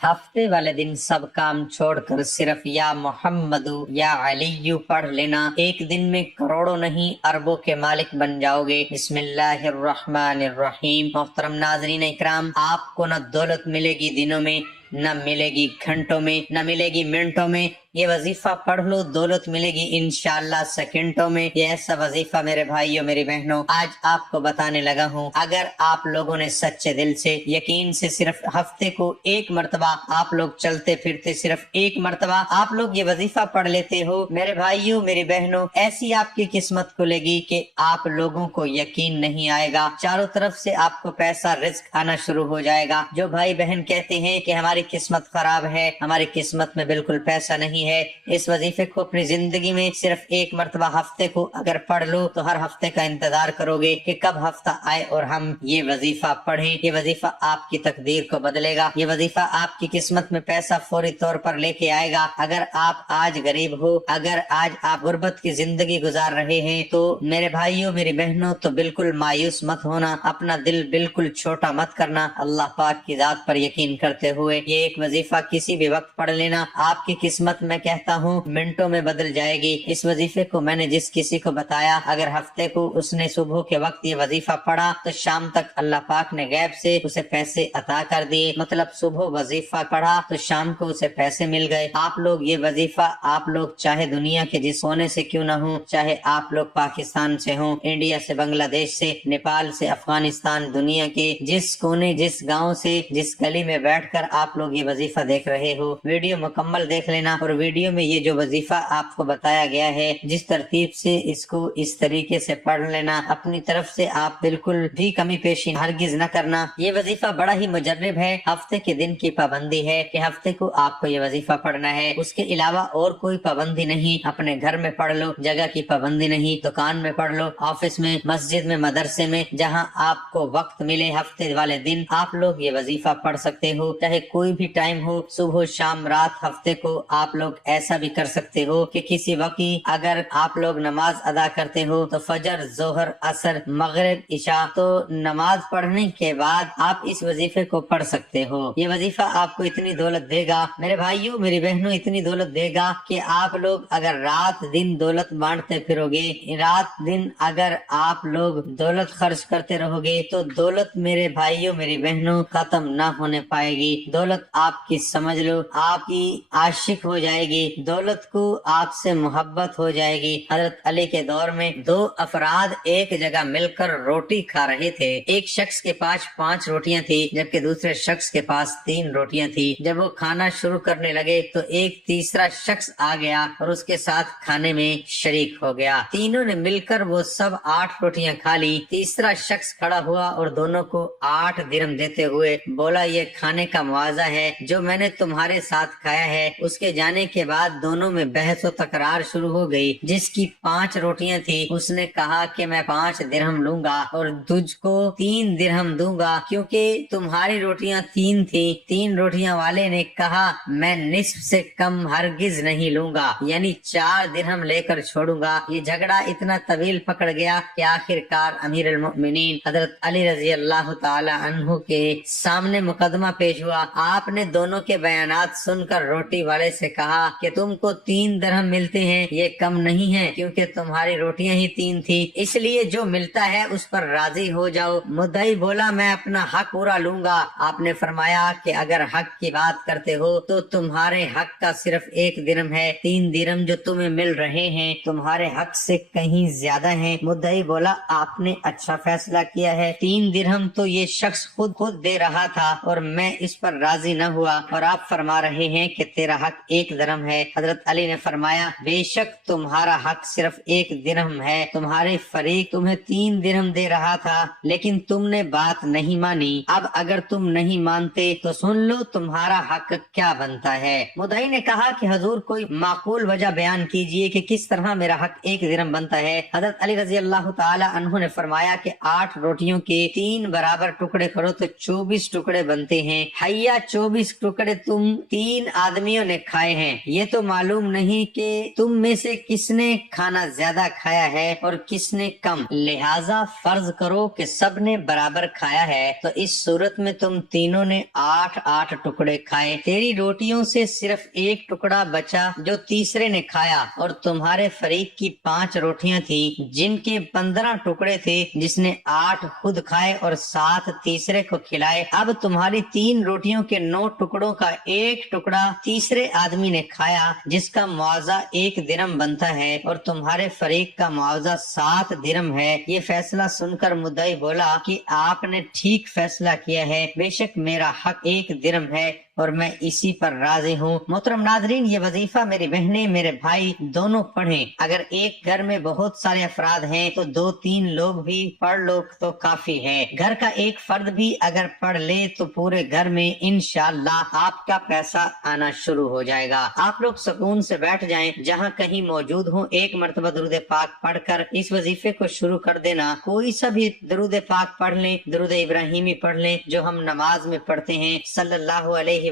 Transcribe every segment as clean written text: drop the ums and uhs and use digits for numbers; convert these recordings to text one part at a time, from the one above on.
हफ्ते वाले दिन सब काम छोड़कर सिर्फ या मोहम्मदू या अलीयू पढ़ लेना, एक दिन में करोड़ों नहीं अरबों के मालिक बन जाओगे। बिस्मिल्लाहिर्रहमानिर्रहीम। मोहतरम नाज़रीन इकराम, आपको न दौलत मिलेगी दिनों में, न मिलेगी घंटों में, न मिलेगी मिनटों में। ये वजीफा पढ़ लो, दौलत मिलेगी इंशाअल्लाह सेकंडों में। ये ऐसा वजीफा मेरे भाइयों मेरी बहनों आज आपको बताने लगा हूँ। अगर आप लोगों ने सच्चे दिल से यकीन से सिर्फ हफ्ते को एक मर्तबा आप लोग चलते फिरते सिर्फ एक मर्तबा आप लोग ये वजीफा पढ़ लेते हो, मेरे भाइयों मेरी बहनों, ऐसी आपकी किस्मत खुलेगी कि आप लोगों को यकीन नहीं आएगा। चारों तरफ से आपको पैसा रिस्क आना शुरू हो जाएगा। जो भाई बहन कहते हैं कि हमारी किस्मत खराब है, हमारी किस्मत में बिल्कुल पैसा नहीं है, इस वजीफे को अपनी जिंदगी में सिर्फ एक मर्तबा हफ्ते को अगर पढ़ लो तो हर हफ्ते का इंतजार करोगे कि कब हफ्ता आए और हम ये वजीफा पढ़ें। ये वजीफा आपकी तकदीर को बदलेगा। ये वजीफा आपकी किस्मत में पैसा फौरी तौर पर लेके आएगा। अगर आप आज गरीब हो, अगर आज आप गुर्बत की जिंदगी गुजार रहे हैं, तो मेरे भाइयों मेरी बहनों तो बिल्कुल मायूस मत होना, अपना दिल बिल्कुल छोटा मत करना। अल्लाह पाक की जात पर यकीन करते हुए ये एक वजीफा किसी भी वक्त पढ़ लेना, आपकी किस्मत मैं कहता हूँ मिनटों में बदल जाएगी। इस वजीफे को मैंने जिस किसी को बताया, अगर हफ्ते को उसने सुबह के वक्त ये वजीफा पढ़ा तो शाम तक अल्लाह पाक ने गैब से उसे पैसे अता कर दिए। मतलब सुबह वजीफा पढ़ा तो शाम को उसे पैसे मिल गए। आप लोग ये वजीफा, आप लोग चाहे दुनिया के जिस कोने से क्यों ना हो, चाहे आप लोग पाकिस्तान से हो, इंडिया से, बांग्लादेश से, नेपाल से, अफगानिस्तान, दुनिया के जिस कोने, जिस गाँव से, जिस गली में बैठकर आप लोग ये वजीफा देख रहे हो, वीडियो मुकम्मल देख लेना। और वीडियो में ये जो वजीफा आपको बताया गया है, जिस तरतीब से इसको इस तरीके से पढ़ लेना, अपनी तरफ से आप बिल्कुल भी कमी पेशी हरगिज न करना। ये वजीफा बड़ा ही मुजर्रब है। हफ्ते के दिन की पाबंदी है कि हफ्ते को आपको ये वजीफा पढ़ना है, उसके अलावा और कोई पाबंदी नहीं। अपने घर में पढ़ लो, जगह की पाबंदी नहीं, दुकान में पढ़ लो, ऑफिस में, मस्जिद में, मदरसे में, जहाँ आपको वक्त मिले हफ्ते वाले दिन आप लोग ये वजीफा पढ़ सकते हो। चाहे कोई भी टाइम हो, सुबह शाम रात, हफ्ते को आप लोग ऐसा भी कर सकते हो कि किसी वक्त अगर आप लोग नमाज अदा करते हो तो फजर, जोहर, असर, मगरिब, इशा, तो नमाज पढ़ने के बाद आप इस वजीफे को पढ़ सकते हो। ये वजीफा आपको इतनी दौलत देगा मेरे भाइयों मेरी बहनों, इतनी दौलत देगा कि आप लोग अगर रात दिन दौलत बांटते फिरोगे, रात दिन अगर आप लोग दौलत खर्च करते रहोगे, तो दौलत मेरे भाइयों मेरी बहनों खत्म ना होने पाएगी। दौलत आपकी समझ लो आपकी आशिक हो जाएगी, दौलत को आपसे मोहब्बत हो जाएगी। हजरत अली के दौर में दो अफराद एक जगह मिलकर रोटी खा रहे थे। एक शख्स के पास 5 रोटियां थी, जबकि दूसरे शख्स के पास 3 रोटियां थी। जब वो खाना शुरू करने लगे तो एक तीसरा शख्स आ गया और उसके साथ खाने में शरीक हो गया। तीनों ने मिलकर वो सब 8 रोटियां खा ली। तीसरा शख्स खड़ा हुआ और दोनों को 8 दिरहम देते हुए बोला, ये खाने का मुआवजा है जो मैंने तुम्हारे साथ खाया है। उसके जाने के बाद दोनों में बहस और तकरार शुरू हो गई। जिसकी 5 रोटियां थी उसने कहा कि मैं 5 दिरहम लूंगा और तुझको 3 दिरहम दूंगा, क्योंकि तुम्हारी रोटियां 3 थी। 3 रोटियां वाले ने कहा मैं निस्फ से कम हरगिज नहीं लूंगा, यानी 4 दिरहम लेकर छोड़ूंगा। ये झगड़ा इतना तवील पकड़ गया कि आखिरकार अमीर अल मोमिनीन हजरत अली रजी अल्लाह ताला अन्हु के सामने मुकदमा पेश हुआ। आपने दोनों के बयानात सुनकर रोटी वाले से कहा कि तुमको 3 दिरहम मिलते हैं, ये कम नहीं है, क्योंकि तुम्हारी रोटियां ही 3 थी, इसलिए जो मिलता है उस पर राजी हो जाओ। मुद्दई बोला मैं अपना हक पूरा लूंगा। आपने फरमाया कि अगर हक की बात करते हो तो तुम्हारे हक का सिर्फ 1 दिरहम है, 3 दिरहम जो तुम्हें मिल रहे हैं तुम्हारे हक से कहीं ज्यादा है। मुद्दई बोला आपने अच्छा फैसला किया है, 3 दिरहम तो ये शख्स खुद दे रहा था और मैं इस पर राजी न हुआ, और आप फरमा रहे हैं कि तेरा हक 1 दिरहम है। हजरत अली ने फरमाया बेशक तुम्हारा हक सिर्फ 1 दिरहम है, तुम्हारे फरीक तुम्हें 3 दिरहम दे रहा था, लेकिन तुमने बात नहीं मानी। अब अगर तुम नहीं मानते तो सुन लो तुम्हारा हक क्या बनता है। मुद्दई ने कहा कि हजूर कोई माकूल वजह बयान कीजिए कि किस तरह मेरा हक 1 दिरहम बनता है। हजरत अली रजी अल्लाह ताला अन्हु ने फरमाया कि 8 रोटियों के 3 बराबर टुकड़े करो तो 24 टुकड़े बनते हैं। हैया 24 टुकड़े तुम 3 आदमियों ने खाए हैं, हैं। ये तो मालूम नहीं कि तुम में से किसने खाना ज्यादा खाया है और किसने कम, लिहाजा फर्ज करो कि सब ने बराबर खाया है। तो इस सूरत में तुम तीनों ने 8-8 टुकड़े खाए। तेरी रोटियों से सिर्फ एक टुकड़ा बचा जो तीसरे ने खाया, और तुम्हारे फरीक की 5 रोटियां थी जिनके 15 टुकड़े थे, जिसने 8 खुद खाए और 7 तीसरे को खिलाए। अब तुम्हारी 3 रोटियों के 9 टुकड़ों का एक टुकड़ा तीसरे आदमी ने खाया, जिसका मुआवजा 1 दिरहम बनता है, और तुम्हारे फरीक का मुआवजा 7 दिरहम है। ये फैसला सुनकर मुद्दई बोला कि आपने ठीक फैसला किया है, बेशक मेरा हक 1 दिरहम है और मैं इसी पर राजी हूँ। मोहतरम नाजरीन, ये वजीफा मेरी बहनें मेरे भाई दोनों पढ़ें। अगर एक घर में बहुत सारे अफराद हैं तो 2-3 लोग भी पढ़ लो तो काफी है। घर का एक फर्द भी अगर पढ़ ले तो पूरे घर में इंशाअल्लाह आपका पैसा आना शुरू हो जाएगा। आप लोग सुकून से बैठ जाएं, जहाँ कहीं मौजूद हो, एक मरतबा दरूद पाक पढ़कर इस वजीफे को शुरू कर देना। कोई सा भी दरूद पाक पढ़ लें, दरूद इब्राहिमी पढ़ लें जो हम नमाज में पढ़ते हैं, सल्लल्लाहु अलैहि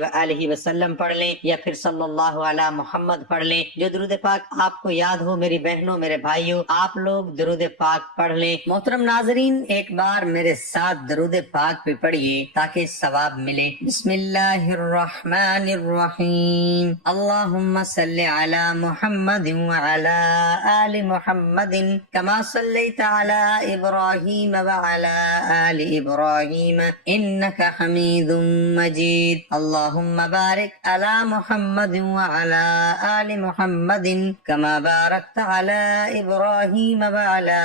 वसल्लम पढ़ लें, या फिर सल्लल्लाहु अला मुहम्मद पढ़ लें। जो दरूद पाक आपको याद हो मेरी बहनों मेरे भाइयों, आप लोग दरूद पाक पढ़ लें। मोहतरम नाजरीन, एक बार मेरे साथ दरूद पाक पे पढ़िए ताकि सवाब मिले। बिस्मिल्लाहिर्रहमानिर्रहीम। अल्लाहुम्मा सल्लि अला मुहम्मदिन व अला आलि मुहम्मदिन कमा सल्लैता अला इब्राहीम व अला आलि इब्राहीम इन्नका हमीदुम मजीद। अल्लाहुम्मा बारिक अला मुहम्मदिन व अला आलि मुहम्मदिन कमा बारकता अला इब्राहीम व अला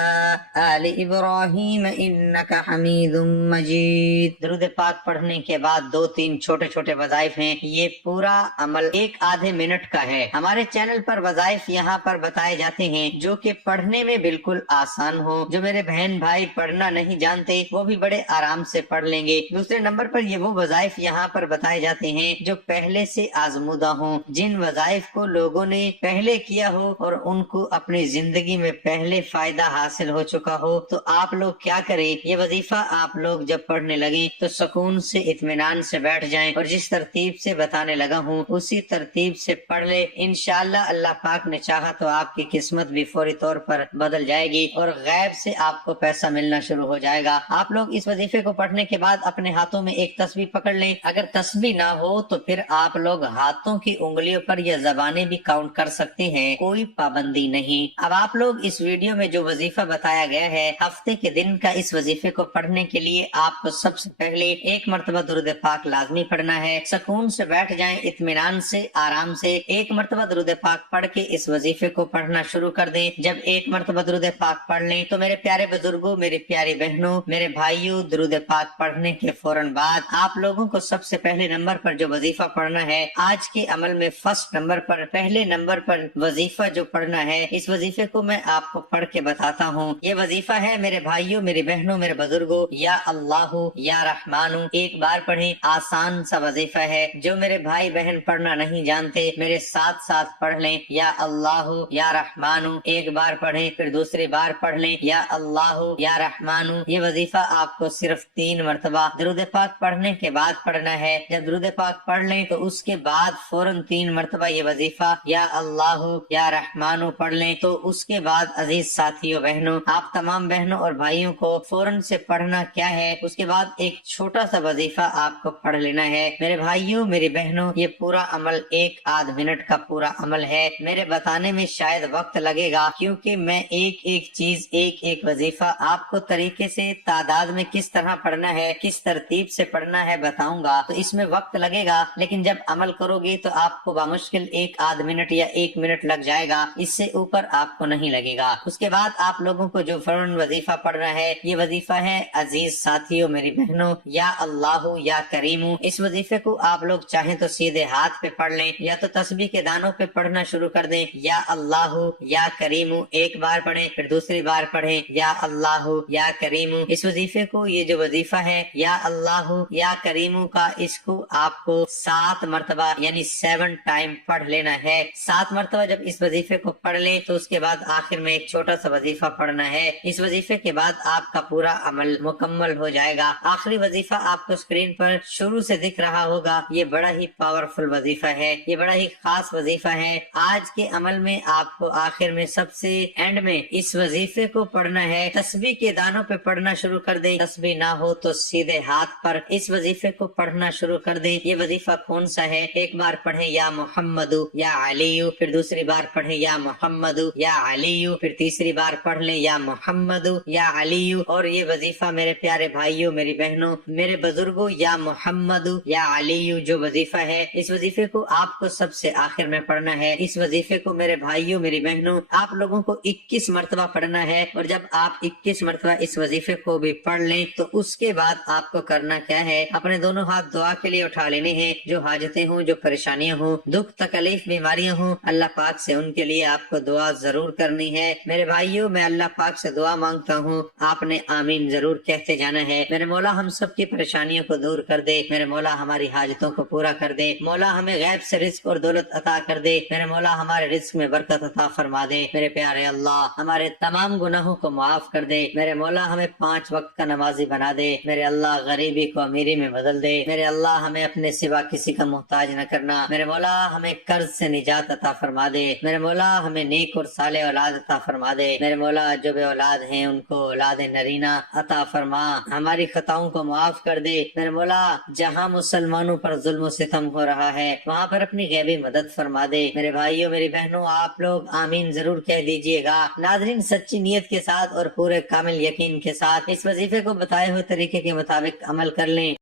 आलि इब्राहीम इन्नका हमीदुम मजीद। दरूद पाक पढ़ने के बाद 2-3 छोटे छोटे वज़ाइफ हैं। ये पूरा अमल 1 आधे मिनट का है। हमारे चैनल पर वज़ाइफ यहाँ पर बताए जाते हैं जो कि पढ़ने में बिल्कुल आसान हो। जो मेरे बहन भाई पढ़ना नहीं जानते वो भी बड़े आराम से पढ़ लेंगे। दूसरे नंबर पर ये वो वज़ाइफ यहाँ पर बताए जाते हैं जो पहले से आजमूदा हो, जिन वज़ाइफ को लोगों ने पहले किया हो और उनको अपनी जिंदगी में पहले फायदा हासिल हो चुका हो। तो आप लोग क्या करें, ये वजीफा आप लोग जब पढ़ने लगे तो सुकून से इत्मीनान से बैठ जाएं और जिस तरतीब से बताने लगा हूँ उसी तरतीब से पढ़ ले। इंशाअल्लाह अल्लाह पाक ने चाहा तो आपकी किस्मत भी फौरी तौर पर बदल जाएगी और गैब से आपको पैसा मिलना शुरू हो जाएगा। आप लोग इस वजीफे को पढ़ने के बाद अपने हाथों में एक तस्बीह पकड़ लें। अगर तस्बीह ना हो तो फिर आप लोग हाथों की उंगलियों पर या ज़बानें भी काउंट कर सकते हैं, कोई पाबंदी नहीं। अब आप लोग इस वीडियो में जो वजीफा बताया गया है हफ्ते के दिन का, इस वजीफे को पढ़ने के लिए आपको सबसे पहले 1 मरतबा दुरूद पाक लाजमी पढ़ना है। सुकून से बैठ जाएं, इत्मीनान से आराम से 1 मरतबा दुरूद पाक पढ़ के इस वजीफे को पढ़ना शुरू कर दें। जब 1 मरतबा दुरूद पाक पढ़ लें तो मेरे प्यारे बुजुर्गों, मेरी प्यारी बहनों, मेरे भाइयों, दुरूद पाक पढ़ने के फौरन बाद आप लोगों को सबसे पहले नंबर पर जो वजीफा पढ़ना है, आज के अमल में फर्स्ट नंबर पर, पहले नंबर पर वजीफा जो पढ़ना है, इस वजीफे को मैं आपको पढ़ के बताता हूँ। ये वजीफा है मेरे भाइयों, मेरी बहनों, मेरे बुजुर्गों, या अल्लाहु या रहमानु। एक बार पढ़ें, आसान सा वजीफा है। जो मेरे भाई बहन पढ़ना नहीं जानते मेरे साथ साथ पढ़ लें। या अल्लाहु या रहमानु एक बार पढ़ें, फिर दूसरी बार पढ़ लें या अल्लाहु या रहमानु। ये वजीफा आपको सिर्फ 3 मरतबा दरूद पाक पढ़ने के बाद पढ़ना है। जब दरूद पाक पढ़ लें तो उसके बाद फौरन 3 मरतबा ये वजीफा या अल्लाहु या रहमानु पढ़ लें। तो उसके बाद अजीज साथियों बहनों, आप तमाम बहनों और भाइयों को फौरन से पढ़ना क्या है, उसके बाद एक छोटा सा वजीफा आपको पढ़ लेना है। मेरे भाइयों, मेरी बहनों, ये पूरा अमल 1 आध मिनट का पूरा अमल है। मेरे बताने में शायद वक्त लगेगा क्योंकि मैं एक एक चीज, एक एक वजीफा आपको तरीके से तादाद में किस तरह पढ़ना है, किस तरतीब से पढ़ना है बताऊंगा। तो इसमें वक्त लगेगा, लेकिन जब अमल करोगे तो आपको बामुश्किल 1 आध मिनट या 1 मिनट लग जाएगा, इससे ऊपर आपको नहीं लगेगा। उसके बाद आप लोगों को जो फौरन वजीफा पढ़ना है, ये वजीफा है अजीज साथियों, मेरी बहनों, या अल्लाहु या करीमु। इस वजीफे को आप लोग चाहें तो सीधे हाथ पे पढ़ लें या तो तस्बीह के दानों पे पढ़ना शुरू कर दें। या अल्लाहु या करीमु एक बार पढ़ें, फिर दूसरी बार पढ़ें या अल्लाहु या करीमु। इस वजीफे को, ये जो वजीफा है या अल्लाहु या करीमु का, इसको आप آپ کو 7 مرتبہ یعنی 7 ٹائم پڑھ لینا ہے۔ 7 مرتبہ جب اس وظیفے کو پڑھ لیں تو اس کے بعد آخر میں ایک چھوٹا سا وظیفہ پڑھنا ہے۔ اس وظیفے کے بعد آپ کا پورا عمل مکمل ہو جائے گا۔ آخری وظیفہ آپ کو اسکرین پر شروع سے دکھ رہا ہوگا، یہ بڑا ہی پاورفل وظیفہ ہے، یہ بڑا ہی خاص وظیفہ ہے۔ آج کے عمل میں آپ کو آخر میں سب سے اینڈ میں اس وظیفے کو پڑھنا ہے۔ تسبیح کے دانوں پہ پڑھنا شروع کر دیں، تسبیح نہ ہو تو سیدھے ہاتھ پر اس وظیفے کو پڑھنا شروع کر دیں۔ یہ وظیفہ کون سا ہے؟ ایک بار پڑھیں یا محمد یا علی، پھر دوسری بار پڑھیں یا محمد یا علی، پھر تیسری بار پڑھ لیں یا محمد یا علی۔ اور یہ وظیفہ میرے پیارے بھائیوں، میری بہنوں، میرے بزرگوں، یا محمد یا علی جو وظیفہ ہے، اس وظیفے کو آپ کو سب سے آخر میں پڑھنا ہے۔ اس وظیفے کو میرے بھائیوں، میری بہنوں، آپ لوگوں کو 21 مرتبہ پڑھنا ہے۔ اور جب آپ 21 مرتبہ اس وظیفے کو بھی پڑھ لیں تو اس کے بعد آپ کو کرنا کیا ہے؟ اپنے دونوں ہاتھ دعا کے لیے اٹھا لینے ہیں۔ جو حاجتیں ہوں، جو پریشانیاں ہوں، دکھ تکلیف بیماریاں ہوں، اللہ پاک سے ان کے لیے آپ کو دعا ضرور کرنی ہے۔ میرے بھائیوں، میں اللہ پاک سے دعا مانگتا ہوں، آپ نے آمین ضرور کہتے جانا ہے۔ میرے مولا ہم سب کی پریشانیوں کو دور کر دے، میرے مولا ہماری حاجتوں کو پورا کر دے، مولا ہمیں غیب سے رزق اور دولت عطا کر دے، میرے مولا ہمارے رزق میں برکت عطا فرما دے، میرے پیارے اللہ ہمارے تمام گناہوں کو معاف کر دے، میرے مولا ہمیں 5 وقت کا نمازی بنا دے، میرے اللہ غریبی کو امیری میں بدل دے، میرے اللہ ہمیں اپنے سوا کسی کا محتاج نہ کرنا، میرے مولا ہمیں قرض سے نجات عطا فرما دے، میرے مولا ہمیں نیک اور صالح اولاد عطا فرما دے، میرے مولا جو بے اولاد ہیں ان کو اولاد نرینہ عطا فرما، ہماری خطاؤں کو معاف کر دے، میرے مولا جہاں مسلمانوں پر ظلم و ستم ہو رہا ہے وہاں پر اپنی غیبی مدد فرما دے۔ میرے بھائیوں، میری بہنوں، آپ لوگ آمین ضرور کہہ دیجئے گا۔ ناظرین، سچی نیت کے ساتھ اور پورے کامل یقین کے ساتھ اس وظیفے کو بتائے ہوئے طریقے کے مطابق عمل کر لیں۔